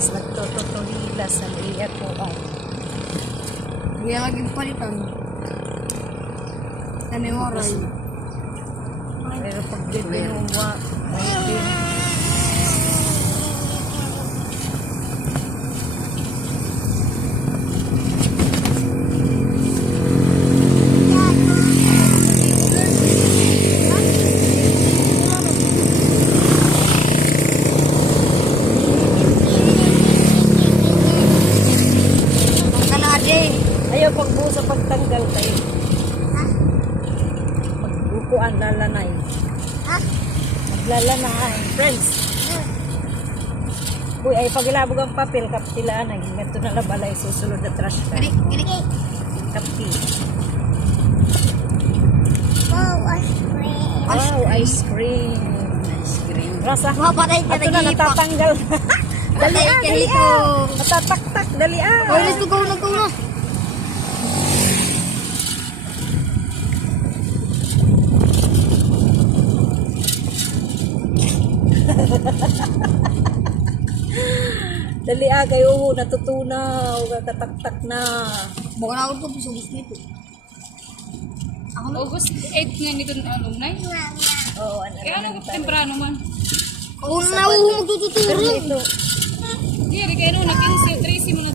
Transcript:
guys, nagtututuhila sa liya ko. Kaya lagi palitan. Kami moray. Pero pag binuwa, may din. Ayaw pagbuo sa pagtanggal kayo. Pagbukuan, lalanay. Maglalanay. Friends. Uy, ay pagilabog ang papel, kaptilaan ay. Ganito na labalay, susunod na trash ka. Gini. Kapti. Wow, ice cream. Wow, ice cream. Ice cream. Rasa, Mapatay ka ato na natatanggal. Dali Patay ka dali dito. Natataktak, dali Oh, let's go na. Dali kayo, natutunaw, kakataktak na. Bukan ako ito, pisugis nito. August 8 nga nito na ano, Nay? Oo, ano Kaya na ano, temprano man. Kung na ako magtututuro. Pero ito, Hindi, kayo na, 15,